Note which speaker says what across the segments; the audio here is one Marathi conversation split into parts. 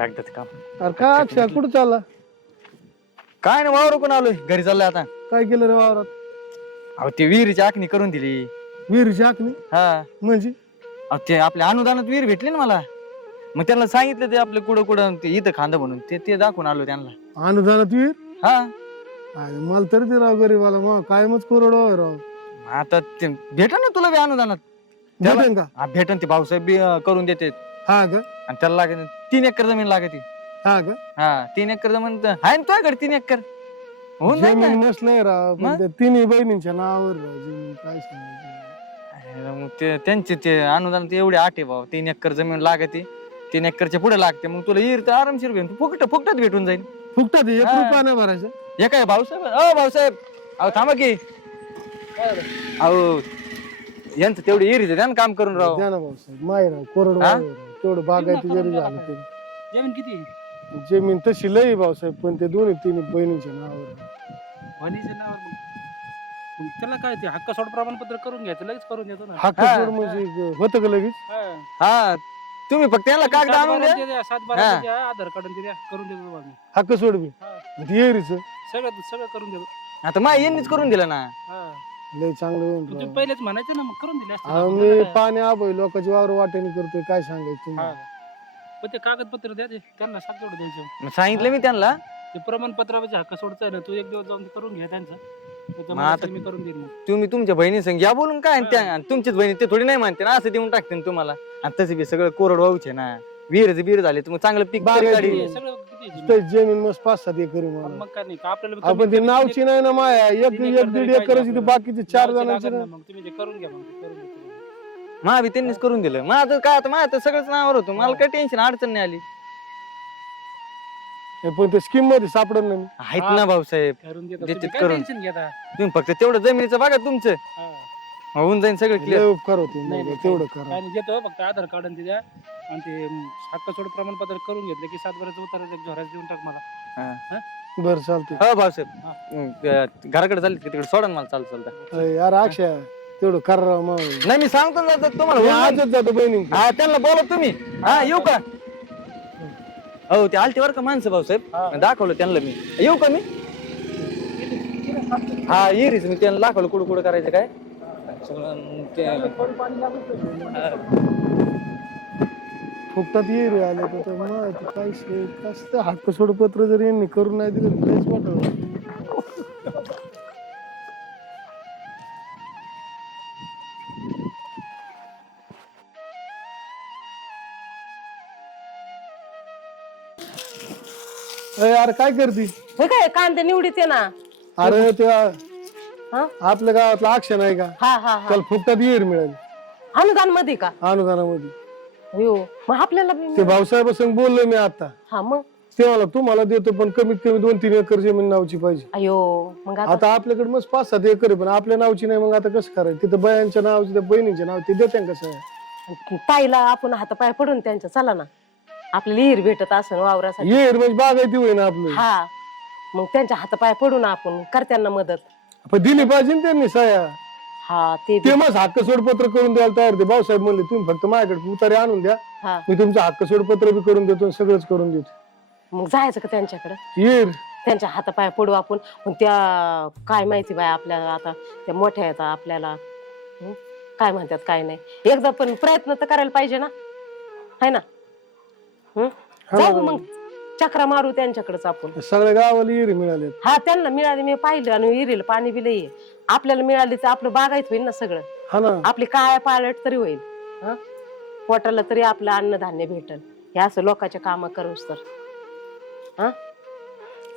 Speaker 1: झालं एकदाच काम.
Speaker 2: अरे काय अक्षय कुठं चालला?
Speaker 1: काय ना वावर कोण आलोय. घरी चाललोय आता.
Speaker 2: काय केलं रे वावरात?
Speaker 1: अहो ते विहिरीची आखणी करून दिली.
Speaker 2: विहिरीची आखणी?
Speaker 1: हा.
Speaker 2: म्हणजे?
Speaker 1: अहो ते आपल्या अनुदानात विहीर भेटली ना मला. मग त्यांना सांगितलं ते आपलं कुठं कुठं ते इथं खांदा म्हणून. ते ते दाखवून आलो त्यांना.
Speaker 2: अनुदानात विहीर?
Speaker 1: हा.
Speaker 2: अरे मला तरी ते राव गरीबाला. मग कायमच कोरडो आहे राव.
Speaker 1: आता ते भेटन ना तुला बी अनुदानात? त्याला-
Speaker 2: भेटेन का?
Speaker 1: हा, भेटन ते भाऊसाहेब बी अं, करून देते
Speaker 2: हा का?
Speaker 1: आणि त्याला लागेल तीन एकर जमीन लागते.
Speaker 2: हा का?
Speaker 1: हा तीन एकर जमीन तर- आहे ना तुझ्याकडे तीन एकर. होऊन जाईल ना.
Speaker 2: जमीन नसलंय राव पण
Speaker 1: मग?
Speaker 2: त्या तिन्ही बहिणींच्या नावावर राव जमीन काय सांगायचं?
Speaker 1: अरे मग ते त्यांचे ते अनुदान ते एवढे आटे भाऊ. तीन एकर जमीन लागते. तीन एकरच्या पुढे लागते. मग तुला येईल तर आरामशीर भेट फुकट फुकटात भेटून जाईल.
Speaker 2: फुकटात एक
Speaker 1: हा.
Speaker 2: रुपया नाही भरायचा.
Speaker 1: हे काय भाऊसाहेब अ भाऊसाहेब अहो थांबा की. अहो यांचं तेवढे येरीचं द्या ना काम करून राव.
Speaker 2: द्या ना भाऊसाहेब माय राव कोरड
Speaker 1: हा?
Speaker 2: तेवढं बागायती जरी झालं तरी.
Speaker 3: जमीन किती आहे?
Speaker 2: जमीन तशी लई भाऊसाहेब पण ते दोन्ही तिन्ही बहिणींच्या नावावर.
Speaker 3: वहिनीच्या नावावर मग मग त्याला काय ते हक्क सोड प्रमाणपत्र करून घ्यायचं लगेच करून देतो ना
Speaker 2: हक्क
Speaker 1: हा.
Speaker 2: सोड म्हणजे होतं का लगेच
Speaker 3: हा.
Speaker 1: हा तुम्ही फक्त याला कागद
Speaker 3: सात
Speaker 1: आणून द्या
Speaker 3: बाराचे द्या, सात
Speaker 1: हा.
Speaker 3: बारा द्या आधार कार्ड आणि ते द्या करून देतो तुम्हाला मी.
Speaker 2: हक्क सोड बी
Speaker 3: हा.
Speaker 2: ते येरीचं
Speaker 3: सगळं सगळं करून देतो
Speaker 1: आता मा यांनीच करून दिलं ना
Speaker 3: हा.
Speaker 2: लय चांगलं होईल
Speaker 3: मग तुम्ही
Speaker 2: राव.
Speaker 3: पहिलेच म्हणायचं ना मग करून दिले असते ना.
Speaker 2: मी
Speaker 3: तुम्हाला काय?
Speaker 2: पाणी आबोय लोकांची वावर वाटेने करतोय काय सांगायचं
Speaker 3: हा. पण ते कागदपत्र द्या ते. त्यांना सांग तेवढं द्यायचं.
Speaker 1: मग सांगितलं मी त्यांना.
Speaker 3: ते प्रमाणपत्राचे हक्क आहे ना तू एक दिवस जाऊन ते करून घ्या त्यांचं. त्याचं
Speaker 1: मग
Speaker 3: मला
Speaker 1: आता-
Speaker 3: तर मी करून देईन मग
Speaker 1: तुम्ही तुमच्या बहिणी संग या बोलून काय आणि त्या आणि तुमचीच बहिणी ते थोडी नाही मानते ना असं देऊन टाकते ना तुम्हाला. आणि तसे बी सगळं कोरड वाहूचे ना. विहीरचे बिहीर झाले तर मग चांगलं पीक तरी
Speaker 2: बागायती.
Speaker 1: काढील.
Speaker 3: हे सगळं किती आहे? जमीन?
Speaker 2: ते जमीन मस्त पाच सात एकर आहे
Speaker 3: मग
Speaker 2: मला
Speaker 3: मग काय नाही का आपल्याला बी
Speaker 2: आपण ते
Speaker 3: कमी
Speaker 2: नावची नाही ना माया. एक
Speaker 3: तीन
Speaker 2: एक
Speaker 3: एकर
Speaker 2: दीड
Speaker 3: तरी पाहिजे आपल्याला.
Speaker 2: बाकीचे चार
Speaker 3: नावची
Speaker 2: जणांची
Speaker 3: लागत
Speaker 2: ना.
Speaker 3: ना, मग. तुम्ही ते करून घ्या मग ते करून देतो
Speaker 1: मा बी त्यांनीच करून दिलं. आता काय आता माझं तर सगळंच नावावर होतं. मला काय टेन्शन अडचण नाही आली.
Speaker 2: हे पण ते स्कीममध्ये सापडत नाही.
Speaker 1: आहेत
Speaker 3: हा.
Speaker 1: ना भाऊसाहेब
Speaker 3: करून देतो
Speaker 1: देतात
Speaker 3: तुम्ही. काय
Speaker 1: करून.
Speaker 3: टेन्शन घेता?
Speaker 1: तुम्ही फक्त तेवढं जमिनीचं बघा तुमचं.
Speaker 3: हा.
Speaker 1: होऊन जाईल सगळं
Speaker 2: लय
Speaker 1: क्लिअर
Speaker 2: उपकार होते
Speaker 3: नाही,
Speaker 2: मग तेवढं करा.
Speaker 3: नाही. देतो फक्त आधार कार्ड आणि ते द्या. आणि ते हक्क सोड प्रमाणपत्र करून घेतलं की सात बऱ्याच उतर एक झोराज देऊन टाक मला.
Speaker 2: बरं चालते
Speaker 1: हो भाऊसाहेब हं, त्या घराकडे चालले तिकडे सोडा ना मला. चालत चालतं.
Speaker 2: यार अक्षय. तेवढं करा मग.
Speaker 1: नाही मी सांगतो ना तुम्हाला.
Speaker 2: मी
Speaker 1: होऊन जाईल.
Speaker 2: आजच जातो बहिणी
Speaker 1: हा त्यांना बोला तुम्ही. हा येऊ का? हो ते आलते बरं का माणसं भाऊसाहेब. दाखवलं त्यांना मी. येऊ का मी? हा येरीच मी त्यांना दाखवलं कुठं कुठं करायचं काय. सगळं ते-.
Speaker 2: फुकटात ये रे आले तर ते मग ते काय शे- कसं हक्क सोडपत्र जर यांनी करून नाही दिलं लयच वाटत यार काय करती?
Speaker 4: हे काय कांदे निवडीते ना.
Speaker 2: अरे त्या
Speaker 4: हा?
Speaker 2: आपल्या गावातला अक्षय नाही का?
Speaker 4: हा हा हा.
Speaker 2: त्याला फुकटात येर मिळाली.
Speaker 4: अनुदानमध्ये का?
Speaker 2: अनुदानामध्ये.
Speaker 4: हो मग आपल्याला बी
Speaker 2: ते. भाऊसाहेब संग बोललोय मी आता.
Speaker 4: हा मग?
Speaker 2: ते मला तुम्हाला देतो पण कमीत कमी दोन तीन एकर जमीन नावची पाहिजे.
Speaker 4: अयो मग आता
Speaker 2: आता आपल्याकडे मस्त पाच सात एकर आहे पण आपल्या नावची नाही मग आता कसं करायचं? तिथं बयांच्या नावाची त्या बहिणीच्या नाव ते देते कसं?
Speaker 4: ताईला आपण हातापाय पडून त्यांच्या चला ना. आपल्याला हिर भेटत असं वावरासाठी.
Speaker 2: येर म्हणजे बागायती होईना ना आपलं.
Speaker 4: हा. मग त्यांच्या हातापाय पडून आपण करत्यांना मदत.
Speaker 2: पण दिली पाहिजे ना त्यांनी सह्या
Speaker 4: हा ते बी.
Speaker 2: ते मग हक्क सोडपत्र करून द्यायला तयार ते भाऊसाहेब म्हणले तुम्ही फक्त माझ्याकडे उतारे आणून द्या.
Speaker 4: हा.
Speaker 2: मी तुमचं हक्क सोडपत्र बी करून देतो आणि सगळंच करून देतो.
Speaker 4: मग जायचं का त्यांच्याकडे?
Speaker 2: येर
Speaker 4: त्यांच्या हातापाय पडू आपण. पण त्या काय माहिती बाय आपल्याला आता त्या मोठ्या आहेत आपल्याला. हं? काय म्हणतात काय नाही. एकदा पण प्रयत्न तर करायला पाहिजे ना? है ना? हं? जाऊ मग. चक्रा मारू त्यांच्याकडेच आपण.
Speaker 2: सगळ्या गावाला येरी मिळाले
Speaker 4: हा त्यांना मिळाली मी पाहिलं आणि विहिरीला पाणी बी लई आहे. आपल्याला मिळाली तर आपलं बागायत होईल ना सगळं.
Speaker 2: हा ना.
Speaker 4: आपली काय पालट तरी होईल. हं? पोटाला तरी आपलं अन्नधान्य भेटल. हे असं लोकांच्या काम करूच तर हं?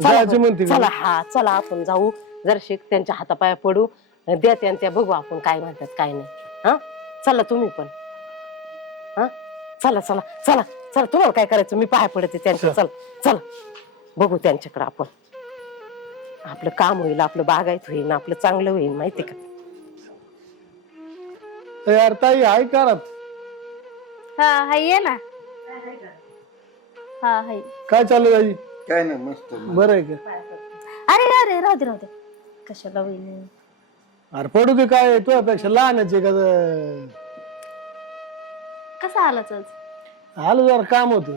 Speaker 4: चला
Speaker 2: जायचं का?
Speaker 4: चला हा चला आपण जाऊ. जरशिक त्यांच्या हातापाया पडू द्या त्या त्या बघू आपण काय म्हणतात काय नाही. हा? चला तुम्ही पण. हा? चला चला चला. चला तुम्हाला काय करायचं? मी पाय पडते त्यांच्या चला. चला बघू त्यांच्याकडे आपण. आपलं काम होईल आपलं बागायत होईल आपलं चांगलं होईल माहिती का?
Speaker 2: यार ताई आहे करत
Speaker 5: हा हाय ये ना. हा हाय.
Speaker 2: काय चालू आहे
Speaker 6: काय नाही मस्त.
Speaker 2: बरं आहे का?
Speaker 5: अरे अरे राहू दे राहू दे. कशाला होईल
Speaker 2: अरे पडू दे काय तुझ्यापेक्षा लहानच आहे का
Speaker 5: कसा आलाच आज
Speaker 2: आलं जरा काम होत.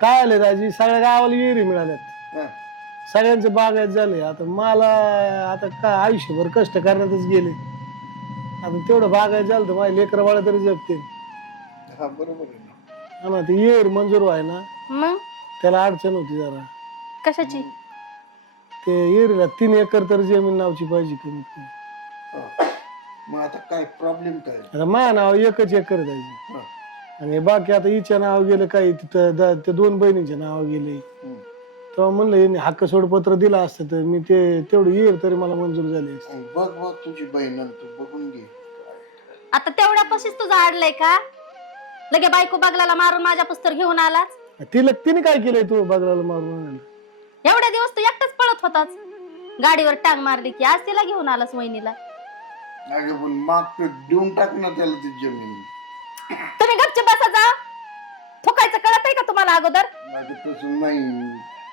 Speaker 2: काय आले राजी सगळ्या गावाला विहिरी मिळाल्यात.
Speaker 6: हा.
Speaker 2: सगळ्यांचे बागायत झाले आता मला आता काय आयुष्यभर कष्ट करण्यातच गेले. आता तेवढं बागायत झालं तर माझ्या लेकर बाळा तरी जगतील.
Speaker 6: हा बरोबर आहे ना.
Speaker 2: हा ते येर मंजूर व्हाय ना
Speaker 5: मग?
Speaker 2: त्याला अडचण होती जरा.
Speaker 5: कशाची?
Speaker 2: ते येरीला तीन एकर तर जमीन नावची पाहिजे कमीत कमी.
Speaker 6: हा. मग आता काय प्रॉब्लेम काय?
Speaker 2: आता माझ्या नाव एकच एकर द्यायची
Speaker 6: हा.
Speaker 2: आणि बाकी आता हिच्या नाव गेलं काही तिथं द- ते दोन बहिणीच्या नाव गेले. तेव्हा म्हणलं यांनी हक्क सोडपत्र दिलं असतं तर मी ते तेवढं येईल तरी मला मंजूर झाली असती.
Speaker 6: बघ बघ तुझी बहीण आणि तू बघून घे.
Speaker 5: आता तेवढ्यापाशीच तुझं आडलंय का? लगे बायको बगलाला मारून माझ्या पुस्तक घेऊन आलाच.
Speaker 2: तिला तिने काय केलंय तू बगलाला मारून आणायला?
Speaker 5: एवढ्या दिवस तू एकटाच पळत होताच गाडीवर टांग मारली की आज तिला घेऊन आलास वहिनीला.
Speaker 6: अगं पण माग तू देऊन टाक ना त्याला ती जमीन.
Speaker 5: तुम्ही गपचे बसा जा. थुकायचं कळत आहे का तुम्हाला अगोदर?
Speaker 6: माझं तसं नाही.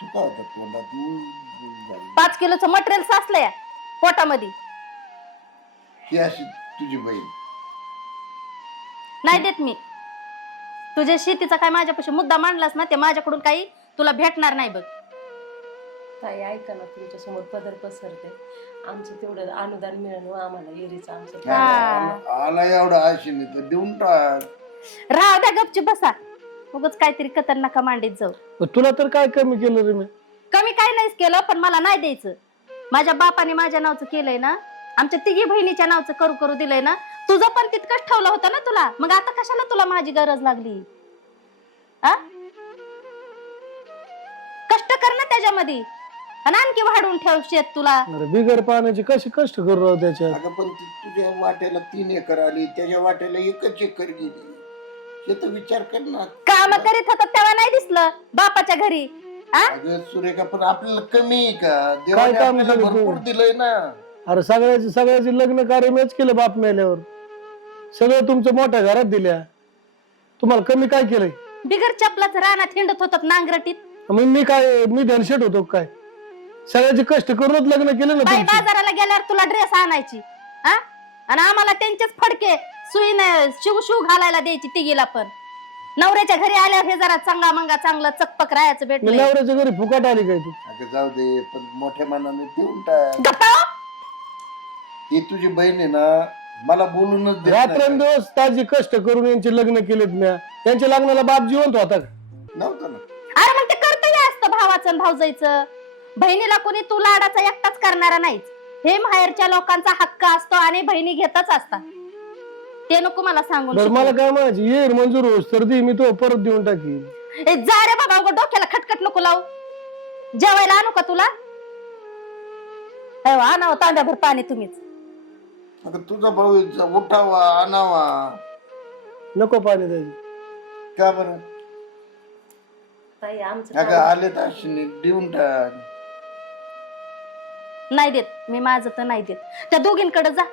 Speaker 6: तू काय होता तोंडात हम्म, झालं.
Speaker 5: पाच किलोचं मटेरियल साचलंय पोटामध्ये.
Speaker 6: ही अशी तुझी बहीण.
Speaker 5: नाही देत मी. तुझ्या शेतीचा काय माझ्यापाशी मुद्दा मांडलास ना ते माझ्याकडून काही तुला भेटणार नाही बघ.
Speaker 4: ताई ऐका ना तुमच्यासमोर पदर पसरते. आमचं तेवढं अनुदान मिळणं आम्हाला एरीचं आमचं.
Speaker 5: हा.
Speaker 6: आला एवढा आशेने तर देऊन टाक.
Speaker 5: राहू द्या गपची बसा. उगाच काहीतरी खतरनाका मांडीत जाऊ.
Speaker 2: तुला तर काय कमी केलं रे मी?
Speaker 5: कमी काय नाहीच केलं पण मला नाही द्यायचं. माझ्या बापाने माझ्या नावचं केलंय ना आमच्या तिघी बहिणीच्या नावचं करू करू दिलंय ना तुझं पण तितकंच ठेवलं होतं ना तुला. मग आता कशाला तुला माझी गरज लागली? आ? कष्ट कर ना त्याच्यामध्ये. आणि आणखी वाढवून ठेव शेत तुला.
Speaker 2: अरे बिगर पाण्याचे कसे कष्ट करू राव त्याच्यात?
Speaker 6: अगं पण ती तुझ्या वाट्याला तीन एकर आली त्याच्या वाट्याला एकच एकर गेली. हे तर विचार कर ना.
Speaker 5: काम करीत होता तेव्हा नाही दिसलं बापाच्या घरी. आ?
Speaker 6: अगं सुरेखा पण आपल्याला कमी आहे का? देवाने
Speaker 2: काम
Speaker 6: आपल्याला
Speaker 2: केलं तू?
Speaker 6: भरपूर दिलंय ना.
Speaker 2: अरे सगळ्याचे सगळ्याचे लग्न कार्य मीच केलं बाप मेल्यावर. सगळं तुमचं मोठ्या घरात दिल्या. तुम्हाला कमी काय केलंय?
Speaker 5: बिगर चपलाच रानात हिंडत होतात नांगरटीत.
Speaker 2: मग मी काय मी धनशेट होतो काय? सगळ्याचे कष्ट करूनच लग्न केलं ना
Speaker 5: बाई
Speaker 2: तुमचे.
Speaker 5: बाजाराला गेल्यावर तुला ड्रेस आणायची हा? आणि आम्हाला त्यांचेच फडके सुईने शिव शिव घालायला द्यायची तिघीला पण. नवऱ्याच्या घरी आल्यावर हे जरा चांगला मंगा चांगलं चकपक राहायचं
Speaker 2: मी
Speaker 5: भेटलं
Speaker 2: नवऱ्याच्या घरी फुकट आली काय तू?
Speaker 6: अगं जाऊ दे पण मोठ्या मनाने देऊन टाक.
Speaker 5: गप्पा
Speaker 6: ही तुझी बहीण आहे ना मला बोलूनच देत नाही.
Speaker 2: रात्रंदिवस ताजी कष्ट करून यांचे लग्न केलेत म्या. त्यांच्या लग्नाला बाप जिवंत होता का?
Speaker 6: नव्हतं ना.
Speaker 5: अरे मग ते कर्तव्य असतं भावाचं आणि भाऊजाईचं. बहिणीला कोणी तू लाडाचा एकटाच करणारा नाहीच. हे माहेरच्या लोकांचा हक्क असतो आणि बहिणी घेतच असतात. ते नको मला सांगून
Speaker 2: बरं. मला काय म्हणायची? येर मंजूर होस तर दे मी तो परत देऊन टाकी
Speaker 5: ए, जा रे बाबा उगाच डोक्याला खटखट नको लावू. जेवायला आणू का तुला? अहो, आणावं तांब्याभर पाणी तुम्हीच.
Speaker 6: अगं तुझा भाऊ जा- उठावा आणावा.
Speaker 2: नको पाणी द्यायची
Speaker 6: का बरं?
Speaker 4: ताई आमचं
Speaker 6: अगं आले तर देऊन टाक.
Speaker 5: नाही देत. मी माझं तर नाही देत. त्या दोघींकडे जा.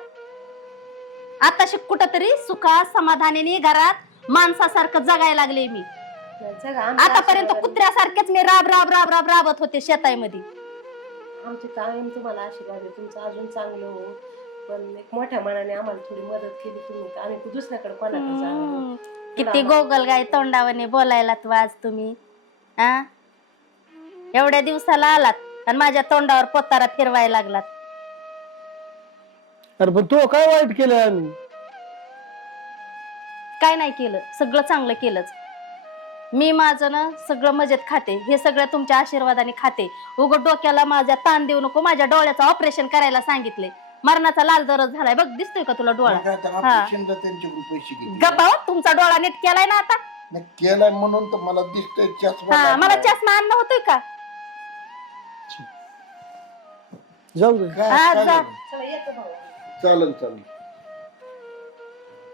Speaker 5: आता शिक कुठं तरी सुखा समाधानाने घरात माणसासारखं जगायला लागले मी.
Speaker 4: जगा,
Speaker 5: आतापर्यंत कुत्र्यासारखेच मी राब राब राब राब राबत होते शेतामध्ये
Speaker 4: आमचे कायम तुम्हाला आशीर्वाद आहे. तुमचं अजून चांगलं हो. पण एक मोठ्या मनाने आम्हाला थोडी मदत केली तुम्ही. आम्ही दुसऱ्याकडे कोणाकडे जाणार
Speaker 5: हम्म. किती गोगल गाय तोंडावाने बोलायला तू आज तुम्ही आ? एवढ्या दिवसाला आलात. आणि माझ्या तोंडावर पोतारा फिरवायला लागलात.
Speaker 2: अरे पण तो काय वाईट केलं आम्ही?
Speaker 5: काय नाही केलं सगळं चांगलं केलंच. मी माझं ना सगळं मजेत खाते हे सगळं तुमच्या आशीर्वादाने खाते. उघड डोक्याला माझ्या ताण देऊ नको माझ्या डोळ्याचं ऑपरेशन करायला सांगितले. मरणाचा लाल दरज झालाय बघ दिसतोय का तुला डोळा?
Speaker 6: मग आता
Speaker 5: हा.
Speaker 6: ऑपरेशनला त्यांच्याकडून पैसे घेतले?
Speaker 5: गप्पा हो, तुमचा डोळा नीट केलाय ना आता?
Speaker 6: नाही, केलाय म्हणून तर मला दिसतोय चष्मा
Speaker 5: हा मला. चष्मा आणणं होतोय का?
Speaker 2: जाऊ दे.
Speaker 6: काय-
Speaker 5: हा,
Speaker 6: काय
Speaker 5: जा.
Speaker 6: झालं?
Speaker 4: चला, येतो भाऊ.
Speaker 6: चालन चालन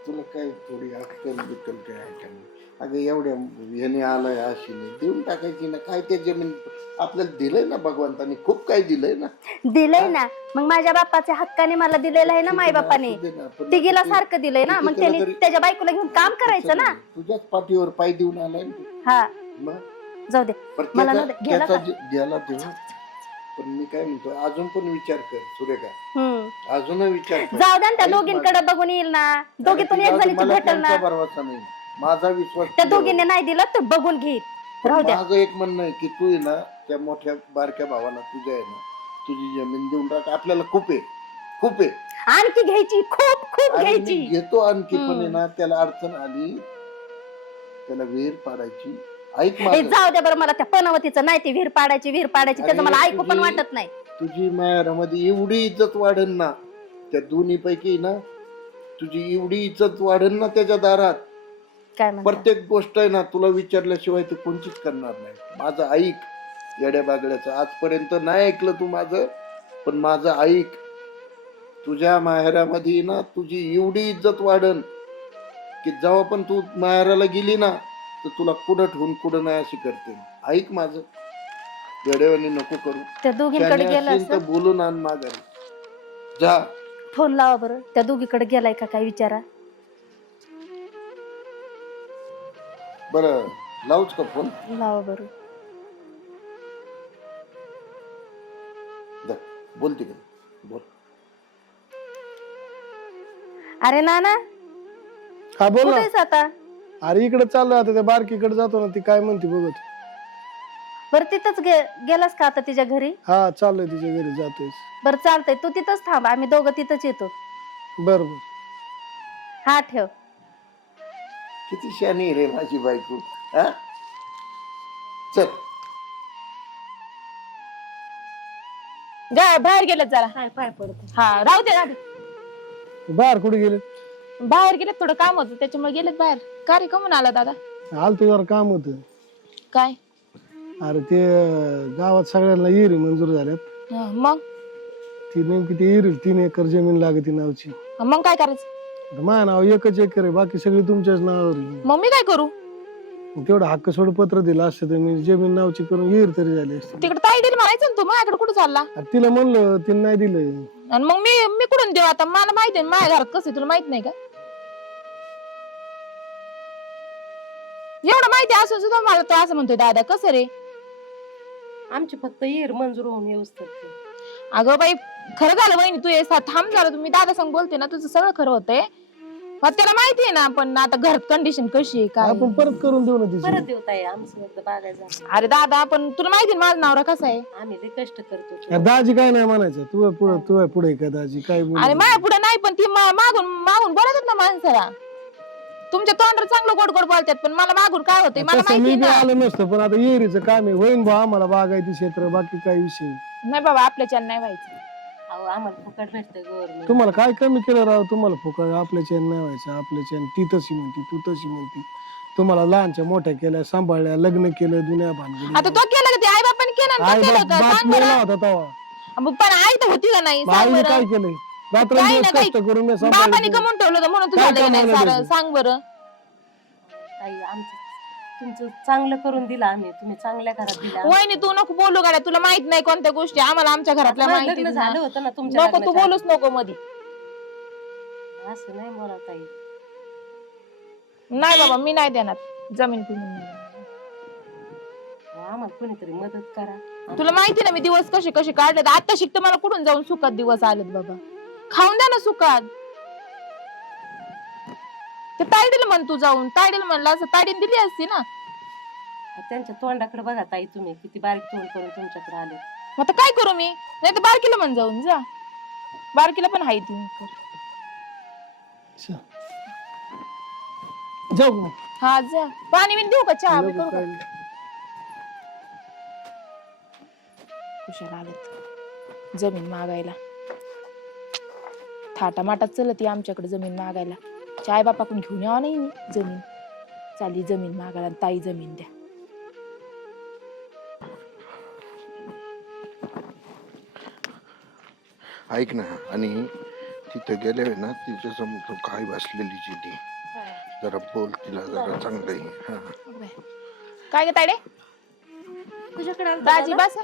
Speaker 6: तुला काय थोडी अक्कल बिक्कल काय आहे का नाही? अगं एवढ्या ह्याने आलाय अशीने. देऊन टाकायची ना. काय ते जमीन आपल्याला दिलंय ना भगवंतानी? खूप काही दिलंय ना.
Speaker 5: दिलंय ना. मग माझ्या बापाच्या हक्काने मला दिलेलं आहे ना माय बापाने
Speaker 6: असू दे ना, पण
Speaker 5: तिघीला
Speaker 6: ते-
Speaker 5: सारखं दिलंय ना. मग त्याने त्याच्या बायकोला घेऊन काम करायचं ना?
Speaker 6: तुझ्याच पाठीवर पाय देऊन आलाय ना.
Speaker 5: हा.
Speaker 6: मग?
Speaker 5: जाऊ दे.
Speaker 6: बरं
Speaker 5: मला
Speaker 6: त्याचा-
Speaker 5: ना गेला
Speaker 6: त्याचा
Speaker 5: का?
Speaker 6: जे- गेला तेव्हा पण मी काय म्हणतो अजून पण विचार कर सुरेखा.
Speaker 5: हम्म.
Speaker 6: अजूनही विचार कर.
Speaker 5: जाऊ द्या ना त्या दोघींकडे बघून येईल ना. दोघीतून
Speaker 6: अरे
Speaker 5: एक जणीची
Speaker 6: मला
Speaker 5: भेटेल ना.
Speaker 6: त्यांचा भरवसा नाही. माझा विश्वास
Speaker 5: त्या
Speaker 6: तुझ्यावर.
Speaker 5: दोघींनी नाही दिलं तर बघून घेईल.
Speaker 4: राहू द्या.
Speaker 6: माझं एक म्हणणं आहे की तू आहे ना त्या मोठ्या बारक्या भावाला तुझ्या आहे ना तुझी जमीन देऊन टाक. आपल्याला खूप आहे. खूप आहे.
Speaker 4: आणखी घ्यायची खूप खूप
Speaker 6: आणि मी
Speaker 4: घ्यायची
Speaker 6: घेतो आणखी पण आहे. ना त्याला अडचण आली त्याला विहीर पाडायची. ऐक माझं
Speaker 5: जाऊ द्या बरं मला त्या पनवतीचं नाही ती विहीर पाडायची विहीर पाडायची त्याचं
Speaker 6: अरे,
Speaker 5: मला ऐकू पण
Speaker 6: तुझी-
Speaker 5: वाटत नाही.
Speaker 6: तुझी मायारामध्ये एवढी इज्जत वाढेल ना त्या दोन्ही पैकी ना तुझी एवढी इज्जत वाढेल ना त्याच्या दारात.
Speaker 5: काय म्हणता?
Speaker 6: प्रत्येक गोष्ट आहे ना तुला विचारल्याशिवाय तू कोणतीच करणार नाही. माझं ऐक येड्या बागड्याचं. आजपर्यंत नाही ऐकलं तू माझं पण माझं ऐक. तुझ्या माहेरामध्ये ना तुझी एवढी इज्जत वाढन की जेव्हा पण तू माहेराला गेली ना तर तुला कुठं ठेवून कुठं नाही अशी करते. ऐक माझं. येड्यावानी नको करू.
Speaker 5: त्या दोघींकडे
Speaker 6: त्याने
Speaker 5: गेला
Speaker 6: असेल तर बोलून आण माघारी. जा.
Speaker 5: फोन लावा बरं. त्या दोघीकडे गेलाय का काय विचारा.
Speaker 6: बरं लावूच का फोन?
Speaker 5: लावा बरं.
Speaker 6: जा बोलते का बोल.
Speaker 5: अरे नाना.
Speaker 2: हा बोल ना.
Speaker 5: आता?
Speaker 2: अरे इकडे चाललोय आता त्या बारकीकडे जातो ना ती काय म्हणते बघत.
Speaker 5: बरं तिथंच गे गेलास का आता तिच्या घरी?
Speaker 2: हा चाललोय तिच्या घरी जातोय.
Speaker 5: बरं चालतंय. तू तिथंच थांब आम्ही दोघं तिथंच येतो.
Speaker 2: बर बर.
Speaker 5: हा ठेव.
Speaker 6: किती शानी रे माझी बायको हा? चल.
Speaker 7: जा बाहेर गेलेत जरा.
Speaker 5: काय पाय पडतो.
Speaker 7: हा राहू दे राहू दे.
Speaker 2: बाहेर कुठे गेले?
Speaker 7: बाहेर गेलेत थोडं काम होतं त्याच्यामुळे गेलेत बाहेर. का रे कमून आला दादा?
Speaker 2: आलतो जरा काम होत.
Speaker 7: काय?
Speaker 2: अरे ते अं, गावात सगळ्यांना येरी मंजूर झाल्यात.
Speaker 7: हं, मग?
Speaker 2: ती नेमकी ती येरी तीन एकर जमीन लागते नावची.
Speaker 7: मग काय करायचं?
Speaker 2: आता माझं नाव एकच एकर आहे बाकी सगळी तुमच्याच नावावर आहे.
Speaker 7: मग मी काय करू?
Speaker 2: मग तेवढं हक्क सोड पत्र दिलं असतं तर मी जमीन नावची करून येर तरी झाली असते.
Speaker 7: तिकडे ताई दिली म्हणायचं ना तू माझ्याकडे कुठं चालला?
Speaker 2: आता तिला म्हणलं तिने नाही दिलं
Speaker 7: आणि मग मी मी कुठून देऊ आता? मला माहिती आहे माझ्या घरात कसं आहे, तुला माहीत नाही का? एवढं माहिती असून सुद्धा मला तो असं म्हणतोय दादा कसं रे?
Speaker 4: आमची फक्त येर मंजूर होऊन ते.
Speaker 7: अगं बाई खरं झालं बहिणी तू ये थांब झालं तुम्ही दादा संग बोलते ना तुझं सगळं खरं होतंय. पण त्याला माहिती आहे ना पण आता घरात कंडिशन कशी आहे काय
Speaker 2: आपण परत करून देऊ ना
Speaker 4: परत
Speaker 2: तिची
Speaker 4: देऊ ताई आमचं एकदा बागायचं
Speaker 7: अरे दादा पण तुला माहिती आहे ना माझा नवरा कसा आहे?
Speaker 4: आम्ही ते कष्ट करतो.
Speaker 2: अरे दाजी काय नाही म्हणायचं तू पुढे तू पुढे का दाजी काय बोलू?
Speaker 7: आणि माझ्या पुढे नाही पण ती मा- मागून मागून बोलतात ना माणसाला. तुमच्या तोंडावर चांगलं गोड गोड बोलतात पण मला मागून काय होतंय? मला
Speaker 2: तसं
Speaker 7: माहिती
Speaker 2: मी
Speaker 7: आहे
Speaker 2: बी
Speaker 7: ना
Speaker 2: आलो नसतं पण आता येरीचं काम आहे. होईन भाऊ आम्हाला बागायती क्षेत्र बाकी काही विषय नाही.
Speaker 7: नाही बाबा आपल्याच्या नाही व्हायचं.
Speaker 4: अहो आम्हाला फुकट भेटतं गव्हर्नमेंट
Speaker 2: तुम्हाला काय कमी केलं राव? तुम्हाला फुकट आपल्या चॅन नाही व्हायचं. आपल्या चॅन ती तशी म्हणती तू तशी म्हणती. तुम्हाला लहानच्या मोठ्या केल्या सांभाळल्या लग्न केलं दुनिया
Speaker 7: आता
Speaker 2: भानगडी
Speaker 7: तो केलं का ते? आई बापाने केलं ना
Speaker 2: आई
Speaker 7: तो केलं
Speaker 2: बाप
Speaker 7: का
Speaker 2: बाप
Speaker 7: सांग
Speaker 2: मेला
Speaker 7: बरं
Speaker 2: होता तेव्हा
Speaker 7: मग पण आई तर होती का नाही?
Speaker 2: मग
Speaker 7: सांग
Speaker 2: आईने
Speaker 7: बरं.
Speaker 2: काय केलंय?
Speaker 7: काही
Speaker 2: दिवस
Speaker 7: ना काही.
Speaker 2: कष्ट करून मी
Speaker 7: बापाने
Speaker 2: सांभाळलं
Speaker 7: कमवून ठेवलं होतं म्हणून तू
Speaker 2: काय
Speaker 7: झालं का नाही
Speaker 2: कमावलं
Speaker 7: सारं?
Speaker 2: त्याचं?
Speaker 7: सांग बरं.
Speaker 4: ताई आमचं तुमचं चांगलं करून दिलं आम्ही. तुम्ही चांगल्या घरात दिला
Speaker 7: वहिनी तू नको बोलू गाड्या तुला माहीत नाही कोणत्या गोष्टी. आम्हाला आमच्या घरातल्या माहिती
Speaker 4: लग्न झालं होतं ना तुमच्या
Speaker 7: नको तू
Speaker 4: लग्नाच्या
Speaker 7: बोलूच नको मधी.
Speaker 4: आधी. असं नाही मला ताई.
Speaker 7: नाही बाबा मी नाही देणार. जमीन पिळून
Speaker 4: अहो, आम्हाला कोणीतरी मदत करा.
Speaker 7: तुला माहिती ना मी दिवस कसे कसे काढले आता शिकते मला कुठून जाऊन सुखात दिवस आलेत बाबा? खाऊन द्या ना सुखात. ते तायडील म्हण तू जाऊन. तायडील म्हणलं असं ताडीन दिली असती ना.
Speaker 4: त्यांच्या तोंडाकडे बघा ताई तुम्ही किती बारीक तोंड करून तुमच्याकडे आले.
Speaker 7: मग आता काय करू मी? नाही तर बारकीला म्हण जाऊन जा. बारकीला पण हाय ती.
Speaker 2: जाऊ मग.
Speaker 7: हा जा. पाणी बिन देऊ का चहा? बी करू का?
Speaker 2: काय.
Speaker 7: कुशाला आलेत. जमीन मागायला. थाटा माटात चलत आमच्याकडे जमीन मागायला. चाय बापाकडून घेऊन यावं नाही मी जमीन. चाली जमीन मागायला आणि ताई जमीन द्या.
Speaker 6: ऐक ना आणि तिथं गेले ना तिच्या समोर काय बसलेली जी ती जरा बोल तिला जरा चांगलं आहे. हा.
Speaker 7: काय गे तायडे
Speaker 5: तुझ्याकडे
Speaker 7: दाजी बस.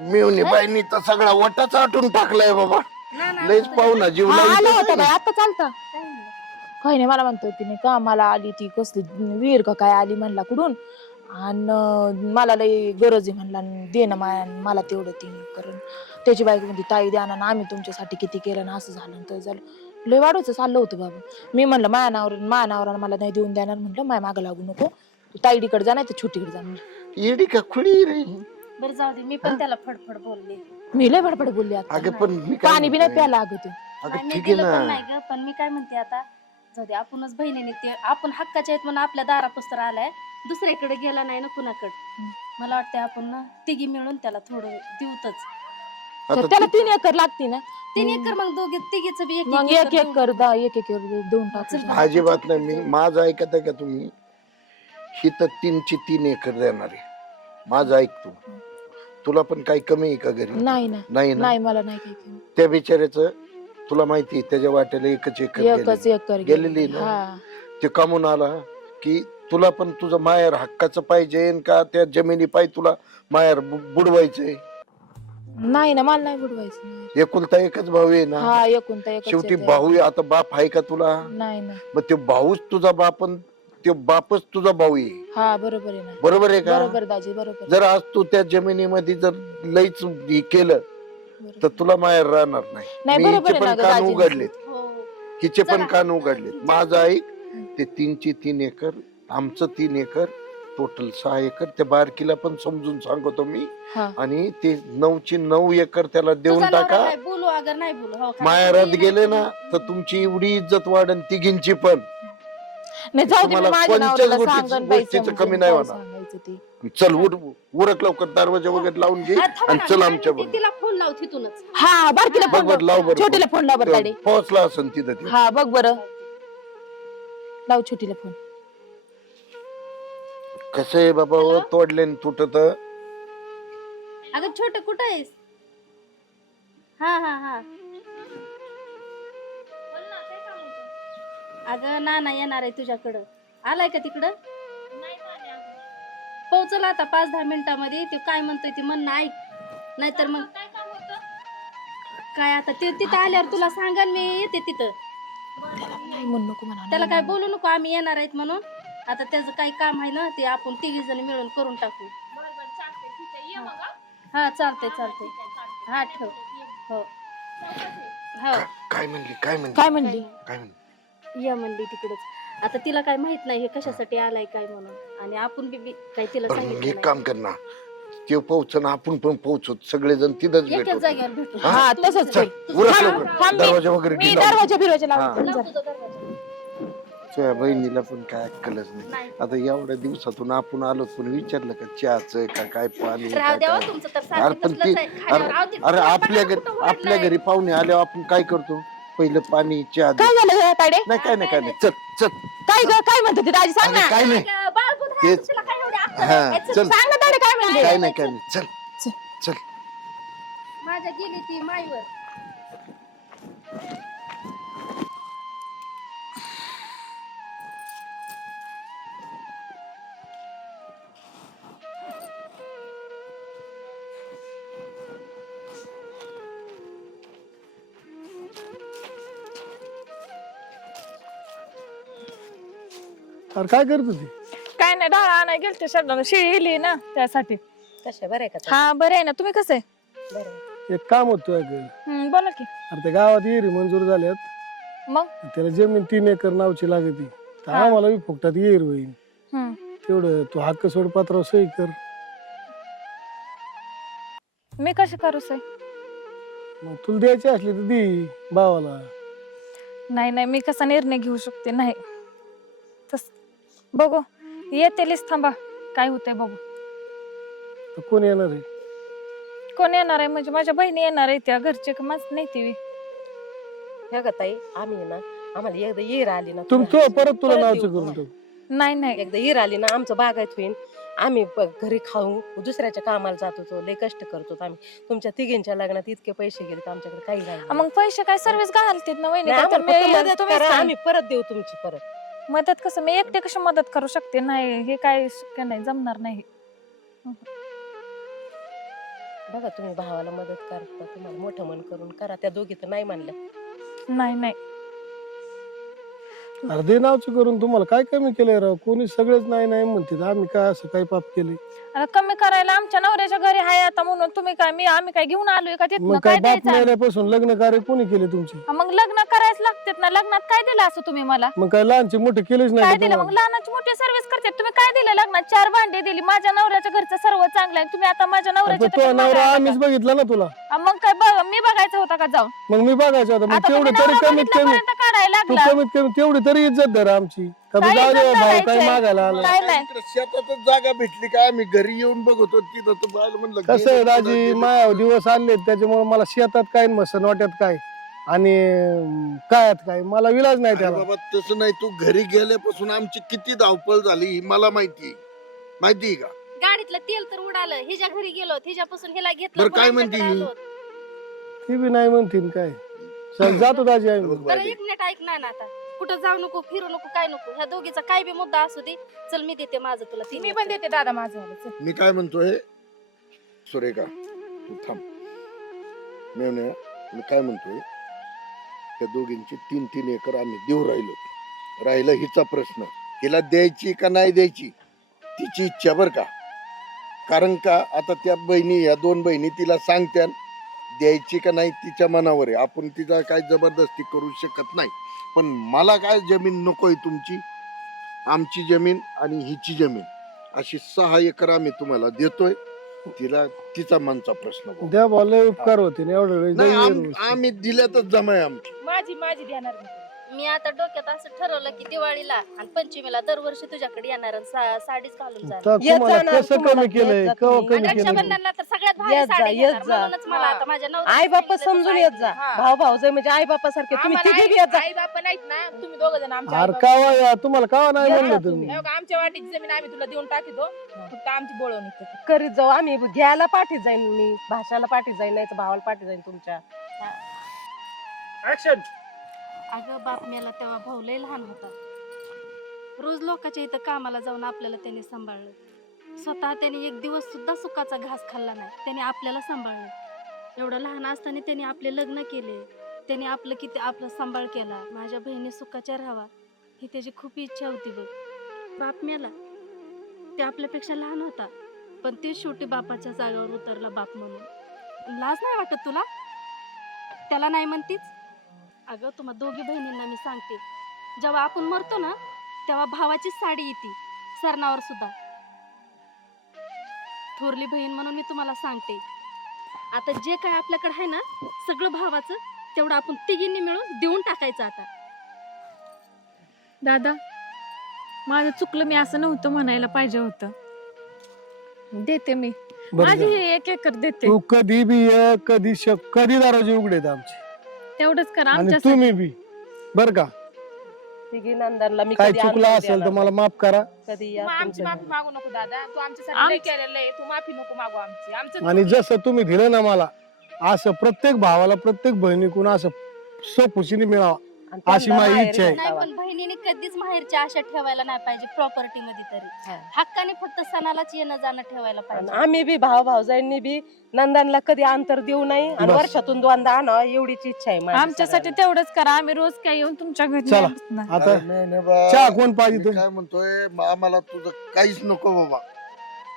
Speaker 6: मिळून बाईनी तर सगळा वटाच आटून टाकलाय बाबा. लयच पाहू ना. जीव
Speaker 7: आलं होतं आता चालतं. काही नाही मला म्हणतो की नाही का मला आली ती? कसली विहीर का काय आली? म्हणला कुठून. आणि मला लई गरज आहे म्हणला आणि दे ना माया मला तेवढं ती करून. त्याची बायको म्हणते ताई द्या ना आम्ही तुमच्यासाठी किती केलं ना असं झालं तर झालं. लय वाढवचं चाललं होतं बाबा. मी म्हणलं माया नावर माया नावरानं मला नाही देऊन देणार. म्हणलं माया मागं लागू नको. तू ताईडीकडे जा नाही तर छोटीकडे जा.
Speaker 6: येडी का खुळी रे?
Speaker 5: बरं जाऊ दे मी पण त्याला फडफड बोलले.
Speaker 7: मी लय बडबड बोलली आता.
Speaker 6: अगं पण मी काय
Speaker 7: पाणी बी नाही
Speaker 6: म्हणतोय?
Speaker 7: प्यायला अगं तू
Speaker 6: अगं
Speaker 5: नाही, मी
Speaker 6: ठीक आहे
Speaker 5: दिलं पण
Speaker 6: ना.
Speaker 5: नाही ग पण मी काय म्हणते आता जाऊ दे आपणच बहिणीने ते आपण हक्काच्या आहेत म्हणून आपल्या दारापुस्तर आलाय. दुसऱ्याकडे गेला नाही ना कुणाकडे. मला वाटतंय आपण ना तिघी मिळून त्याला थोडं देऊतच.
Speaker 7: तर
Speaker 6: आता
Speaker 7: त्याला
Speaker 6: ती-
Speaker 7: तीन एकर लागते ना?
Speaker 5: तीन एकर मग दोघे तिघीच बी एक
Speaker 7: मग
Speaker 5: एक
Speaker 7: एक
Speaker 5: एकर
Speaker 7: एकर दा एक एक टाकू
Speaker 5: चल.
Speaker 6: अजिबात नाही. मी माझं ऐकत आहे का तुम्ही? ही तर तीनची तीन एकर देणार. आहे माझं ऐक तू. तुला पण काही कमी आहे का घरी
Speaker 7: नाही ना
Speaker 6: नाही ना
Speaker 7: नाही मला नाही काही.
Speaker 6: त्या बिचाऱ्याचं तुला माहिती आहे त्याच्या वाट्याला एकच एकर
Speaker 7: एकच
Speaker 6: गेलेली.
Speaker 7: एकर
Speaker 6: गेलेली
Speaker 7: गेली.
Speaker 6: ना?
Speaker 7: हा
Speaker 6: ते कमून आला की तुला पण तुझं माहेर हक्काचं पाहिजे का त्या जमिनी पाहिजे तुला माहेर बु- बुडवायचंय
Speaker 7: नाही ना मला नाही बुडवायचं नाही.
Speaker 6: एकुलता एकच भाऊ आहे ना
Speaker 7: हा एकूण तर एकच
Speaker 6: शेवटी. भाऊ आहे, आता बाप आहे का तुला
Speaker 7: नाही ना
Speaker 6: मग ते भाऊच तुझा बाप ते बापच तुझा भाऊ आहे.
Speaker 7: हा बरोबर आहे ना.
Speaker 6: बरोबर आहे का?
Speaker 7: बरोबर दाजी बरोबर.
Speaker 6: जर आज तू त्या जमिनीमध्ये जर लईच हे केलं. तर तुला माहेर राहणार नाही.
Speaker 7: नाही
Speaker 6: मी
Speaker 7: बरोबर
Speaker 6: हिचे
Speaker 7: आहे ना
Speaker 6: पण
Speaker 7: ग
Speaker 6: कान
Speaker 7: दाजी.
Speaker 6: उघडलेत.
Speaker 5: हो.
Speaker 6: हिचे पण. कान उघडलेत. माझं ऐक ते तीनची तीन एकर आमचं तीन एकर टोटल सहा एकर त्या बारकीला पण समजून सांगतो मी.
Speaker 7: हा.
Speaker 6: आणि ते नऊची नऊ एकर त्याला देऊन
Speaker 5: तुझा नवरा
Speaker 6: टाका.
Speaker 5: नाही, बोलू अगर नाही बोलू. हो का?
Speaker 6: माहेरात
Speaker 5: मी
Speaker 6: गेले ना तर तुमची एवढी इज्जत वाढन तिघींची पण.
Speaker 7: नाही जाऊ दे मी
Speaker 6: तुम्हाला
Speaker 7: माझ्या
Speaker 6: कोणत्याच
Speaker 7: नवऱ्याला
Speaker 6: गोष्टीचं-
Speaker 7: सांगन बाई
Speaker 6: गोष्टीचं
Speaker 7: समजून.
Speaker 6: कमी नाही
Speaker 7: काय
Speaker 6: होणार.
Speaker 7: सांगायचं ते?
Speaker 6: चल उठ उरक लवकर दरवाजा वगैरे लावून घे
Speaker 5: हा, थांबा
Speaker 6: आणि
Speaker 5: ना,
Speaker 6: चल आमच्या
Speaker 5: म्हणते, तिला फोन लाव तिथूनच?
Speaker 7: हा बारकीला
Speaker 6: बघ
Speaker 7: फोन
Speaker 6: बर लाव
Speaker 7: लाव. छोटीला फोन लाव बरं ताडे
Speaker 6: बरं पोहोचला असन तिथं ते.
Speaker 7: हा बघ बरं. लाव छोटीला फोन
Speaker 6: कसं आहे बाबा हो, तोडले न तुटत
Speaker 5: अगं छोट कुठं आहेस? हा हा हा. अगं नाना येणार आहे तुझ्याकडं. आलाय का तिकडं? पोहोचला आता पाच दहा मिनिटामध्ये ते काय म्हणतोय ते म्हणणं ऐक. नाहीतर मग काय आता ते तिथं आल्यावर तुला सांगा मी येते तिथं.
Speaker 7: नाही म्हणू नको म्हणा
Speaker 5: त्याला काय बोलू नको. आम्ही येणार आहेत म्हणून. आता त्याचं काही काम आहे ना ते आपण तिघी जण मिळून करून टाकू. हा. चालतंय चालतंय. हा ठेव. हो. हो.
Speaker 6: काय म्हणली काय म्हणली?
Speaker 7: काय म्हणली?
Speaker 6: काय म्हणली?
Speaker 5: या म्हणली तिकडच आता तिला काय माहीत नाही हे कशासाठी आलाय काय म्हणून आणि आपण बी बी काय तिला
Speaker 6: बरं मग
Speaker 5: सांगितलं
Speaker 6: एक
Speaker 5: नाही.
Speaker 6: काम कर ना ते पोहोच ना आपण पण पोहोचू सगळेजण तिथंच
Speaker 5: एकाच
Speaker 6: भेटू
Speaker 5: जागेवर भेटू
Speaker 6: हा?
Speaker 7: हा तसंच
Speaker 6: चल
Speaker 7: कर.
Speaker 6: उरक
Speaker 7: थांब,
Speaker 6: लवकर
Speaker 7: थांब मी-
Speaker 6: दरवाजा वगैरे
Speaker 7: मी
Speaker 6: ढिला होईल.
Speaker 7: दरवाजा बिरवाजा
Speaker 6: हा.
Speaker 7: लावतो
Speaker 5: लाव
Speaker 7: जा.
Speaker 5: तुझा दरवाजा.
Speaker 6: तुझ्या बहिणीला पण काय अक्कलच नाही
Speaker 5: नाही.
Speaker 6: आता एवढ्या दिवसातून आपण आलो पण विचारलं का चहाचं का काय पाणी
Speaker 5: राहू
Speaker 6: का
Speaker 5: द्यावा
Speaker 6: काय?
Speaker 5: तुमचं तर
Speaker 6: अरे
Speaker 5: सारखं
Speaker 6: पण
Speaker 5: तसलंच
Speaker 6: ती
Speaker 5: आहे.
Speaker 6: अरे
Speaker 5: खाण्यावर राहू दे.
Speaker 6: अरे आपल्या घरी
Speaker 5: कुठं
Speaker 6: आपल्या. घरी पाहुणे आल्यावर आपण काय करतो पहिलं पाणी दे.
Speaker 7: काय झालं ग ताडे
Speaker 6: नाही काय नाही काय नाही. चल चल.
Speaker 7: काय ग काय म्हणते ते दाजी सांग
Speaker 6: अरे
Speaker 7: ना.
Speaker 6: काय नाही. तेच. हा?
Speaker 5: चल.
Speaker 7: सांग ना ताडे काय म्हणते
Speaker 6: काय नाही काय नाही. चल.
Speaker 7: चल.
Speaker 6: चल.
Speaker 5: माझ्या गेली ती माईवर.
Speaker 2: अरे काय करत होती?
Speaker 7: काय नाही डाळ आणाय गेलते शेतात शेळी गेली ना त्यासाठी.
Speaker 4: कशा बरं आहे का?
Speaker 7: हा बरं आहे ना. तुम्ही कसं
Speaker 4: बरं.
Speaker 2: एक काम होतं अगं
Speaker 7: हम्म, बोला की.
Speaker 2: अरे त्या गावात येरी मंजूर झाल्यात.
Speaker 7: मग?
Speaker 2: त्याला जमीन तीन एकर नावची लागती. तर. आम्हाला बी फुकटात येईर होईल.
Speaker 7: हम्म.
Speaker 2: तेवढं तू हक्क सोड पात्रावर सही कर.
Speaker 7: मी कशी करू सर
Speaker 2: मग तुला द्यायची असली तर दे भावाला.
Speaker 7: नाही नाही मी कसा निर्णय घेऊ शकते? नाही. तस बघू. येतेलीच थांबा. काय होतंय बघू.
Speaker 2: तर कोण येणार आहे?
Speaker 7: कोण येणार आहे? म्हणजे माझ्या बहिणी येणार आहे त्या घरचे का माझ नाही ती
Speaker 4: हे ग ताई आम्ही ना आम्हाला एकदा येर आली ना
Speaker 2: तुम
Speaker 4: तुम्ही
Speaker 2: तो परत तुला
Speaker 4: परत
Speaker 2: नावचं. करून टाकू
Speaker 7: नाही नाही.
Speaker 4: एकदा येर आली ना आमचं बागायत होईल आम्ही घरी खाऊ दुसऱ्याच्या कामाला जात होतो लय कष्ट करतो आम्ही. तुमच्या तिघींच्या लग्नात इतके पैसे गेले तर आमच्याकडे काही नाही.
Speaker 7: मग पैसे काय सर्व्हिस घालतात ना वहिनी?
Speaker 4: नाही,
Speaker 7: काय तर
Speaker 4: आम्हाला
Speaker 7: मी-
Speaker 4: फक्त मदत
Speaker 7: तुम्हीच
Speaker 4: करा,
Speaker 7: सांग.
Speaker 4: आम्ही परत देऊ तुमची परत.
Speaker 7: मदत कसं? मी एकटे कशी मदत करू शकते? नाही हे काय शक्य नाही जमणार नाही
Speaker 4: बघा तुम्ही भावाला मदत करता तुम्हाला मोठं मन करून करा. त्या दोघी तर नाही म्हणल्या.
Speaker 7: नाही नाही.
Speaker 2: अर्धे नावची करून तुम्हाला काय कमी केलंय राव? कोणी सगळेच नाही नाही म्हणते आम्ही काय असं काय पाप केले
Speaker 7: आता कमी करायला आमच्या नवऱ्याच्या घरी आहे आता म्हणून तुम्ही काय मी आम्ही काय घेऊन आलोय का तिथनं?
Speaker 2: मग
Speaker 7: काय
Speaker 2: काय बाप
Speaker 7: द्यायचं?
Speaker 2: लग्न कार्य कोणी केले तुमचे?
Speaker 7: हा, मग लग्न करायच लागतात ना लग्नात काय दिलं असं तुम्ही मला?
Speaker 2: मग काय लहानचे मोठे केलेच
Speaker 7: काय
Speaker 2: नाही का
Speaker 7: दिलं? मग
Speaker 2: तुम्हाला?
Speaker 7: लहानाची मोठी सर्व्हिस करते तुम्ही काय दिलं लग्नात? चार भांडे दिली माझ्या नवऱ्याच्या घरचं सर्व चांगलं आहे. तुम्ही आता माझ्या
Speaker 2: पण
Speaker 7: नवऱ्याच्या
Speaker 2: तो नवरा आम्हीच? बघितला ना तुला.
Speaker 7: मग काय बघ मी बघायचं होता का जाऊन?
Speaker 2: मग मी बघायचं होतं. मग
Speaker 7: आता
Speaker 2: तेवढं तरी
Speaker 7: नवरा
Speaker 2: कमीत कमी
Speaker 7: बघितल्यापर्यंत काढायला
Speaker 2: तू
Speaker 7: लागला.
Speaker 2: कमीत कमी तेवढी तरी इज्जत धर आमची. कमी
Speaker 7: काय
Speaker 2: जाऊ दे
Speaker 7: इज्जत
Speaker 2: भाऊ काय
Speaker 7: धरायची?
Speaker 2: मागायला आला
Speaker 7: काय नाही.
Speaker 6: इकडे शेतातच जागा भेटली काय? आम्ही घरी येऊन बघतो तिथं तर बायला म्हणलं
Speaker 2: कसं आहे
Speaker 6: गेलं
Speaker 2: दाजी
Speaker 6: पुढं
Speaker 2: माया दिवस आणले त्याच्यामुळे मला शेतात काय मसन वाट्यात काय? आणि अं, कायात काय? मला विलाज नाही
Speaker 6: अरे
Speaker 2: त्याला.
Speaker 6: बाबा तसं नाही तू घरी गेल्यापासून आमची किती धावपळ झाली ही मला माहिती माहिती आहे का?
Speaker 5: गाडीतलं तेल तर उडालं हिच्या घरी गेलो हिच्यापासून हिला घेतलं
Speaker 6: बरं, काय
Speaker 5: पुन्हा
Speaker 6: म्हणते? ही?
Speaker 5: आलो.
Speaker 2: ती बी नाही म्हणतील काय. चल जातो दाजी
Speaker 6: बघ
Speaker 2: आम्ही
Speaker 6: बाई,
Speaker 5: एक मिनिट ऐक ना आता कुठं जाऊ नको फिरू नको काय नको ह्या दोघीचा काय बी मुद्दा असू दे. चल मी देते माझं तुला तीन
Speaker 7: मी पण देते दादा माझं वालं. चल.
Speaker 6: मी काय म्हणतोय सुरेखा तू थांब. मेवण्या मी काय म्हणतोय त्या दोघींची तीन तीन एकर आम्ही देऊ राहिलो. राहिलं हिचा प्रश्न हिला द्यायची का नाही द्यायची तिची इच्छा बर का? कारण का आता त्या बहिणी या दोन बहिणी तिला सांगत्यान द्यायची का नाही तिच्या मनावर आहे. आपण तिचा काय जबरदस्ती करू शकत नाही. पण मला काय जमीन नकोय तुमची आमची जमीन आणि हिची जमीन अशी सहा एकर आम्ही तुम्हाला देतोय तिला तिचा मनचा प्रश्न बघ.
Speaker 2: द्या बोल उपकार होते ना एवढं वेळ
Speaker 6: नाही,
Speaker 2: जाईल
Speaker 6: आम-
Speaker 2: व्यवस्थित.
Speaker 6: आम्ही दिल्यातच जमाय आमची
Speaker 7: माझी माझी देणार मी.
Speaker 5: मी आता डोक्यात असं ठरवलं की दिवाळीला आणि पंचमीला दरवर्षी तुझ्याकडे येणार आणि सा- साडीच घालून जाणार
Speaker 2: तर कसं
Speaker 4: तुम्हाला
Speaker 2: कमी केलंय
Speaker 4: येत जा
Speaker 2: केव्हा
Speaker 4: तुम्ही.
Speaker 2: कमी
Speaker 5: आणि
Speaker 2: केलं
Speaker 5: रक्षाबंधनला तर सगळ्यात भारी
Speaker 4: येत जा,
Speaker 5: साडी
Speaker 4: येत
Speaker 5: घेणार.
Speaker 4: जा.
Speaker 5: म्हणूनच मला आता माझ्या नवऱ्याने
Speaker 4: आई
Speaker 5: सांगितलं
Speaker 4: समजून
Speaker 5: तसं
Speaker 4: येत जा.
Speaker 7: हा.
Speaker 4: भाऊ भाऊ म्हणजे आई बाप्पा सारखे तुम्ही
Speaker 7: आम्हाला
Speaker 4: तिघी
Speaker 7: आई-
Speaker 4: बी येत जा.
Speaker 7: आई बाप्पा नाहीत ना. तुम्ही दोघ जण आमच्या
Speaker 2: अरे कावा या? तुम्हाला कावा नाही
Speaker 4: या
Speaker 2: म्हणलं
Speaker 4: तुम्ही.
Speaker 2: तुम्ही.
Speaker 7: बाप्पा- हे बघा, आमच्या वाटीची जमीन आम्ही तुला देऊन टाकितो. फक्त आमची बोलवणी कर.
Speaker 4: करीत जाऊ. आम्ही घ्यायला पाठीत जाईन मी. भाषाला पाठीत जाईन नाही तर भावाला पाठीत जाईन तुमच्या.
Speaker 5: अगं बाप मेला तेव्हा भाऊ लय लहान होता. रोज लोकांच्या इथं कामाला जाऊन आपल्याला त्याने सांभाळलं. स्वतः त्याने एक दिवस सुद्धा सुखाचा घास खाल्ला नाही. त्याने आपल्याला सांभाळलं. एवढं लहान असताना त्याने आपले लग्न केले. त्याने आपलं किती आपला सांभाळ केला. माझ्या बहिणी सुखाच्या राहावा ही त्याची खूप इच्छा होती बघ. बाप मेला. ते आपल्यापेक्षा लहान होता. पण ते शेवटी बापाच्या जागावर उतरला बाप म्हणून. लाज नाही वाटत तुला? त्याला नाही म्हणतीच अगं तुम्हा दोघी बहिणींना मी सांगते. जेव्हा आपण मरतो ना तेव्हा भावाचीच साडी येते. सरणावर सुद्धा. थोरली बहीण म्हणून मी तुम्हाला सांगते. आता जे काय आपल्याकडे आहे ना सगळं भावाचं तेवढं आपण तिघींनी मिळून देऊन टाकायचं आता.
Speaker 8: दादा माझं चुकलं मी असं नव्हतं म्हणायला पाहिजे होतं. देते मी.
Speaker 2: बरं
Speaker 8: माझी
Speaker 2: झालं.
Speaker 8: हे एक एकर देते.
Speaker 2: तू कधी बी ये कधी शक कधी दरवाजे उघडे आमचे.
Speaker 8: तेवढंच करा
Speaker 2: आणि
Speaker 8: आमच्या
Speaker 2: तुम्ही बी. बर का?
Speaker 4: तिघी नंदनला मी
Speaker 2: काय
Speaker 4: कधी
Speaker 2: चुकलं असेल तर मला माफ करा.
Speaker 4: नाही. कधी या
Speaker 7: मग आमची
Speaker 4: तुमच्या
Speaker 7: माफी मागू नको दादा. तू आमच्यासाठी केलेलं आहे. तू माफी नको मागू आमची. आमचं
Speaker 2: आणि जसं तुम्ही दिलं ना मला असं प्रत्येक भावाला प्रत्येक बहिणीकडून असं सोपुशीने मिळावं. अशी माझी इच्छा आहे.
Speaker 5: नाही. पण बहिणीने कधीच माहेरच्या आशा ठेवायला नाही पाहिजे प्रॉपर्टी मध्ये तरी. हक्काने फक्त सणालाच येणं जाणं ठेवायला
Speaker 4: आणि
Speaker 5: पाहिजे
Speaker 4: आम्ही बी भाऊ भाऊजाईंनी बी नंदनला कधी अंतर देऊ नाही आणि
Speaker 2: बस.
Speaker 4: वर्षातून दोनदा आणावं एवढीच इच्छा आहे माझी
Speaker 8: आमच्यासाठी
Speaker 4: सगळ्यांना.
Speaker 8: तेवढंच करा आम्ही रोज काय येऊन तुमच्या घरी
Speaker 2: चला.
Speaker 8: नाही बसणार.
Speaker 2: आता
Speaker 6: अरे नाही, नाही बा.
Speaker 2: चहा कोण पाहिजे
Speaker 6: मी
Speaker 2: तुम्ही
Speaker 6: काय म्हणतोय म- आम्हाला तुझं काहीच नको बाबा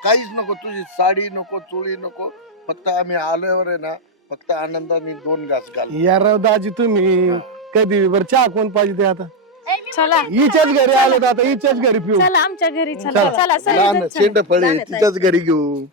Speaker 6: काहीच नको तुझी साडी नको चोळी नको फक्त आम्ही आल्यावर आहे ना फक्त आनंदाने दोन घास घाल
Speaker 2: या राव दाजी तुम्ही कधी बरं चहा कोण पाहिजे ते आता
Speaker 8: चला
Speaker 2: हिच्याच घरी आलो तर आता हिच्याच घरी पिऊ
Speaker 8: चला आमच्या घरी चला
Speaker 2: चला.
Speaker 8: चला
Speaker 6: लहान
Speaker 8: सगळेजण चला.
Speaker 6: शेंड फळे. तिच्याच घरी घेऊ